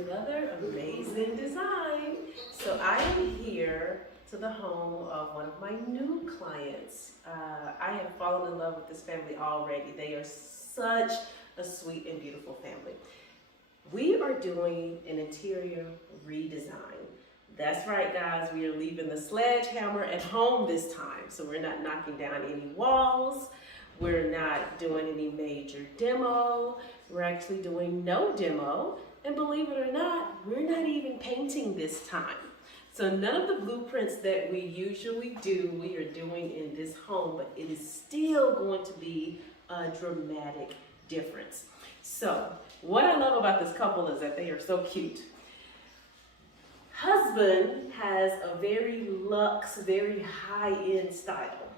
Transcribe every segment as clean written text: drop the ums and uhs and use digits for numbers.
another amazing design. So I am here to the home of one of my new clients. I have fallen in love with this family already. They are such a sweet and beautiful family. We are doing an interior redesign. That's right, guys, we are leaving the sledgehammer at home this time. So we're not knocking down any walls. We're not doing any major demo. We're actually doing no demo. And believe it or not, we're not even painting this time. So none of the blueprints that we usually do, we are doing in this home, but it is still going to be a dramatic difference. So what I love about this couple is that they are so cute. Husband has a very luxe, very high-end style.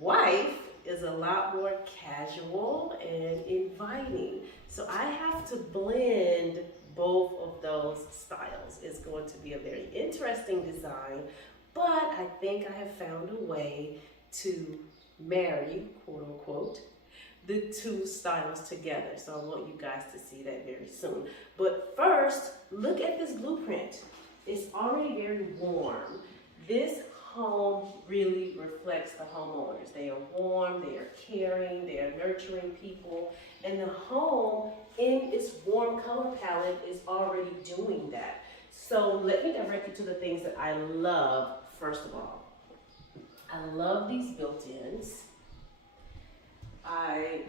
Wife is a lot more casual and inviting. So I have to blend both of those styles. It's going to be a very interesting design, but I think I have found a way to marry, quote unquote, the two styles together. So I want you guys to see that very soon. But first, look at this blueprint. It's already very warm. This home really reflects the homeowners. They are warm, they are caring, they are nurturing people, and the home in its warm color palette is already doing that. So let me direct you to the things that I love. First of all, I love these built-ins. I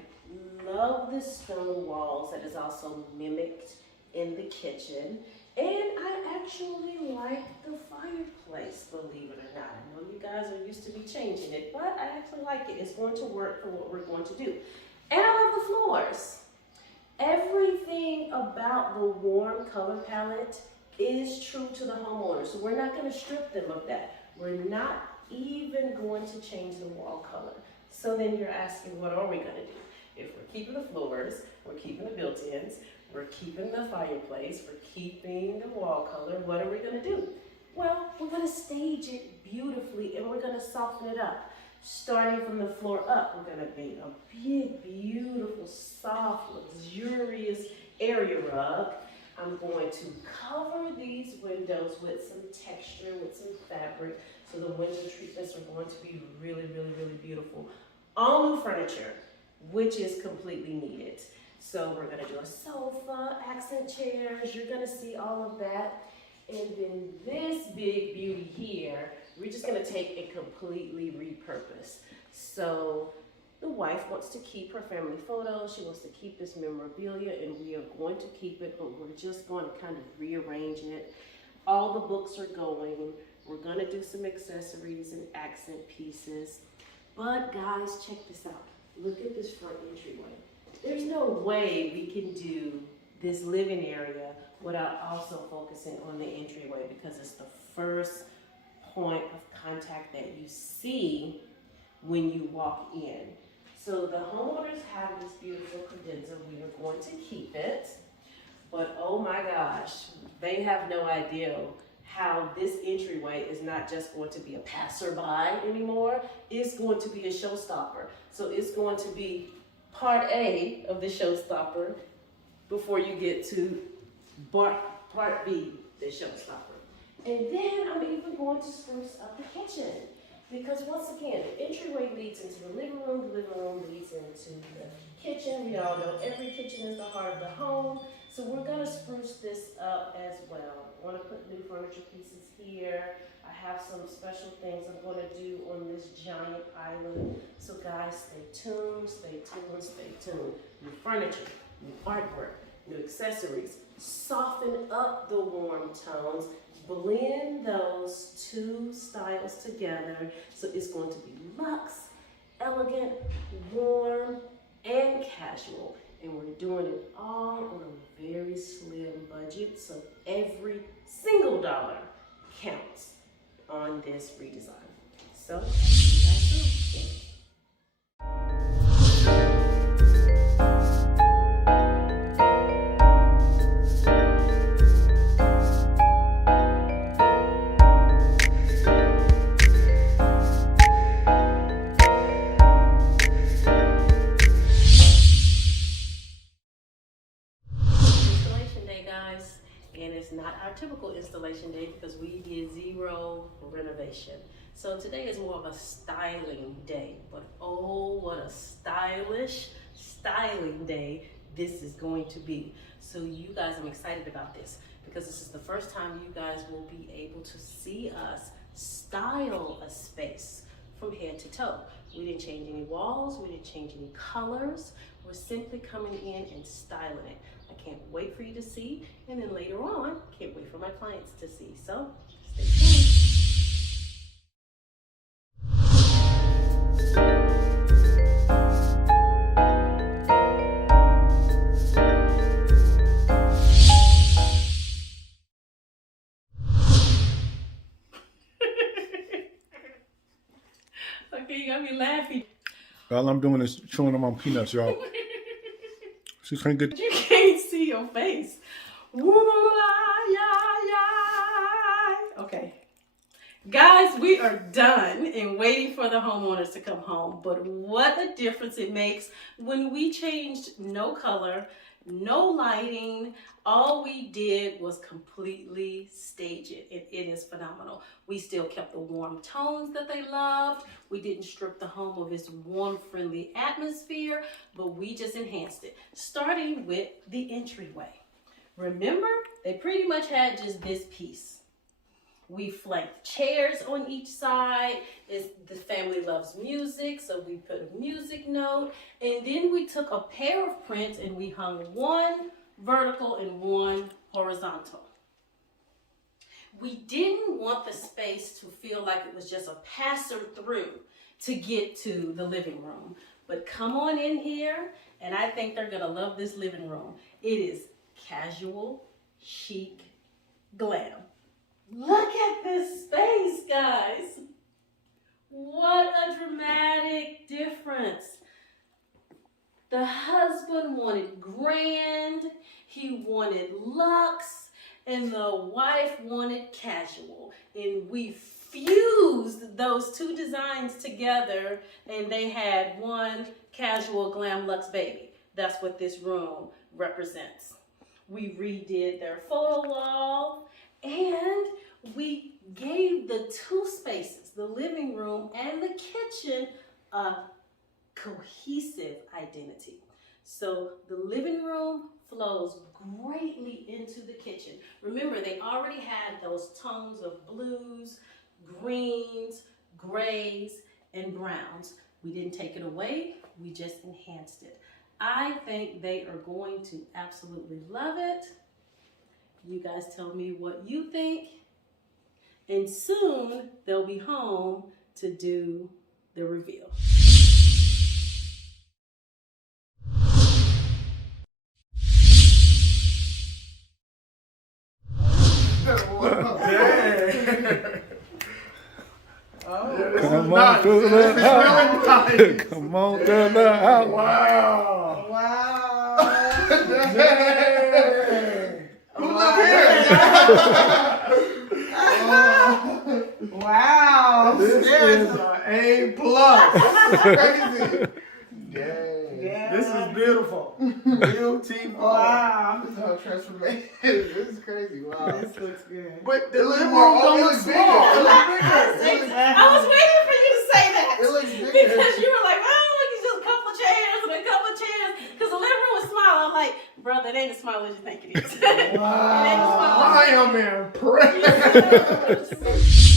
love the stone walls that is also mimicked in the kitchen. And I actually like the fireplace, believe it or not. I know you guys are used to me changing it, but I actually like it. It's going to work for what we're going to do. And I love the floors. Everything about the warm color palette is true to the homeowner. So we're not going to strip them of that. We're not even going to change the wall color. So then you're asking, what are we going to do? If we're keeping the floors, we're keeping the built-ins, we're keeping the fireplace, we're keeping the wall color, what are we going to do? Well, we're going to stage it beautifully and we're going to soften it up. Starting from the floor up, we're going to paint a big, beautiful, soft, luxurious area rug. I'm going to cover these windows with some texture, with some fabric, so the window treatments are going to be really, really, really beautiful. All new furniture, which is completely needed. So we're gonna do a sofa, accent chairs, you're gonna see all of that. And then this big beauty here, we're just gonna take and completely repurpose. So the wife wants to keep her family photos, she wants to keep this memorabilia, and we are going to keep it, but we're just going to kind of rearrange it. All the books are going. We're gonna do some accessories and accent pieces. But guys, check this out. Look at this front entryway. There's no way we can do this living area without also focusing on the entryway, because it's the first point of contact that you see when you walk in. So the homeowners have this beautiful credenza. We are going to keep it, but oh my gosh, they have no idea how this entryway is not just going to be a passerby anymore. It's going to be a showstopper. So it's going to be part A of the showstopper before you get to part B, the showstopper. And then I'm even going to spruce up the kitchen, because once again, the entryway leads into the living room leads into the kitchen. We all know every kitchen is the heart of the home. So we're gonna spruce this up as well. I wanna put new furniture pieces here. I have some special things I'm gonna do on this giant island. So guys, stay tuned, stay tuned, stay tuned. New furniture, new artwork, new accessories. Soften up the warm tones. Blend those two styles together. So it's going to be luxe, elegant, warm, and casual. And we're doing it all on a very slim budget, so every single dollar counts on this redesign. So, see you guys soon. our typical installation day because we did 0 renovation. So today is more of a styling day, but oh, what a styling day this is going to be. So you guys, I'm excited about this because this is the first time you guys will be able to see us style a space from head to toe. We didn't change any walls, we didn't change any colors. We're simply coming in and styling it. I can't wait for you to see, and then later on, can't wait for my clients to see. So stay tuned. Okay, you got me laughing. All I'm doing is chewing on my peanuts, y'all. She can't get. You can't see your face. Okay. Guys, we are done and waiting for the homeowners to come home. But what a difference it makes when we changed no color, no lighting. All we did was completely stage it. It is phenomenal. We still kept the warm tones that they loved. We didn't strip the home of its warm, friendly atmosphere, but we just enhanced it, starting with the entryway. Remember, they pretty much had just this piece. We flanked chairs on each side. The family loves music, so we put a music note. And then we took a pair of prints and we hung one vertical and one horizontal. We didn't want the space to feel like it was just a passer through to get to the living room. But come on in here, and I think they're gonna love this living room. It is casual, chic, glam. Look at this space, guys. What a dramatic difference. The husband wanted grand, he wanted luxe, and the wife wanted casual. And we fused those two designs together and they had one casual glam luxe baby. That's what this room represents. We redid their photo wall and we gave the two spaces, the living room and the kitchen, a cohesive identity. So the living room flows greatly into the kitchen. Remember, they already had those tones of blues, greens, grays, and browns. We didn't take it away, we just enhanced it. I think they are going to absolutely love it. You guys tell me what you think. And soon they'll be home to do the reveal. Come on to the house. Come on to the house. Wow. Wow. Dang. Who lives here? Wow. This is an A+. Crazy. Dang. Yeah. This is beautiful. Beautiful. Wow. This is how transformation. This is crazy. Wow. This looks good. But the living room don't look small. I was waiting for you to say that. It looks bigger. Because you were like, oh, look, it's just a couple of chairs and a couple of chairs. Because the living room was small. I'm like, brother, it ain't as small as you think it is. Wow. It ain't as small as I am impressed.